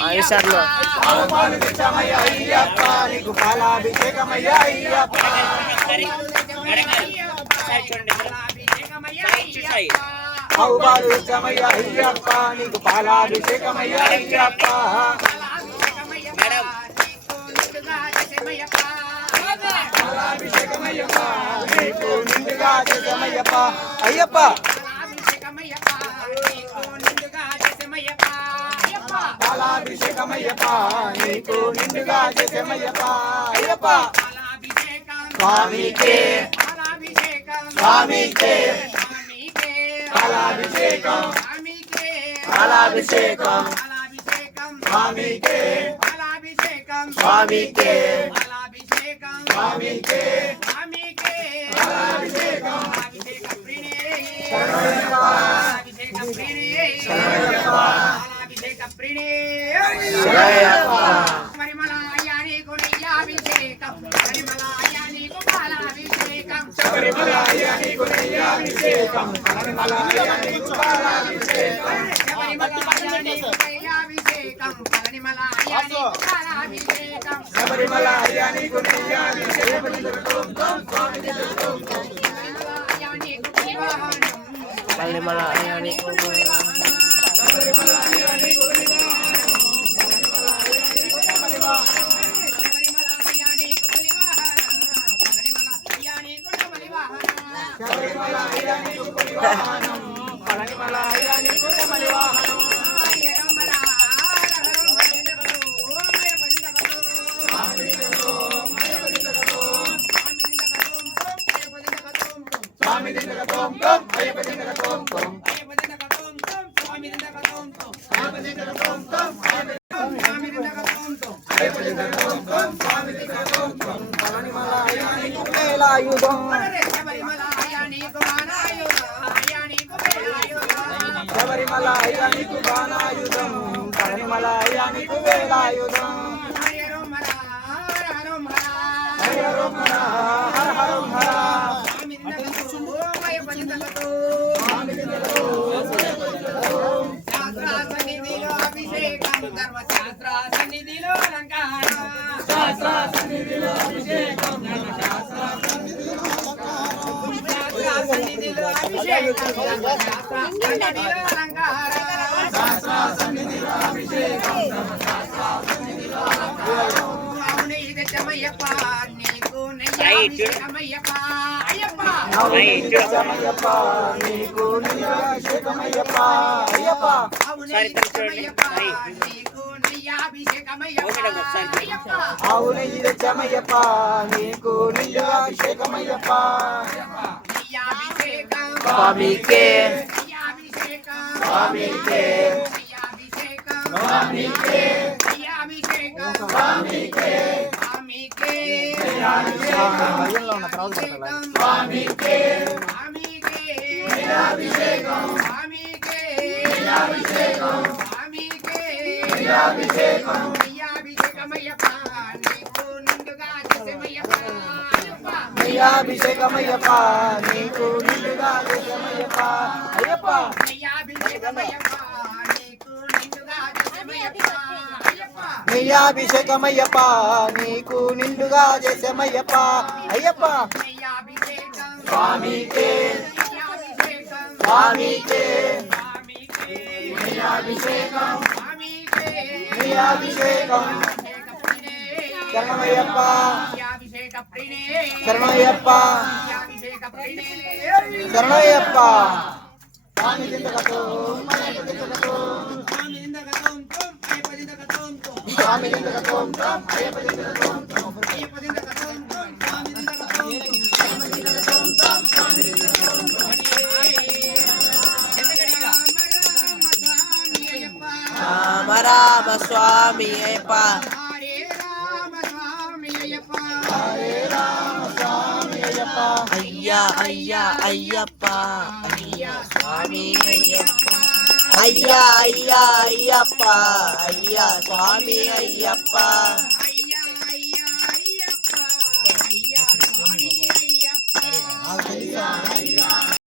ఆయుషార్లో అవుబాలు తెచ్చమయ్య అయ్యప్ప నీకు పాలాభిషేకమయ్య అయ్యప్ప పాలాభిషేకమయ్యప్ప నీకు నిండుగా చేసమయ్యప్ప అయ్యప్ప పాలాభిషేకమయ్యప్ప నీకు నిండుగా చేసమయ్యప్ప అయ్యప్ప స్వామికే స్వామికే పాలాభిషేకం పాలాభిషేకం స్వామికే స్వామికే స్వామికే పాలాభిషేకం శబరిమల అయ్యానికి బాణాయుధం పళనిమల అయ్యానికి వేలాయుధం హర హర హర అవును ఇది చమయ్యప్ప నీకు నిండాభిషేకమయ్యప్ప స్వామికే స్వామికే స్వామికే స్వామికే స్వామికే అభిషేకం అభిషేకం అభిషేకం అభిషేకమయ్యప్ప నీకు నిండుగా చేసమయ్యప్ప అయ్యప్ప అభిషేకమయ్యప్ప నీకు నిండుగా చేసమయ్యప్ప అయ్యప్ప స్వామికే స్వామికే అభిషేకం అభిషేకం శరణమయ్యప్ప శరణమయ్యప్ప శరణమయ్యప్ప స్వామి దిందగతో స్వామి దిందగతో అయ్యప్ప దిందగతో రామ రామ స్వామి అయ్యప్ప అయ్యా అయ్యా అయ్యప్ప అయ్యా స్వామి అయ్యప్ప అయ్యా అయ్యా అయ్యప్ప అయ్యా స్వామి అయ్యప్ప అయ్యా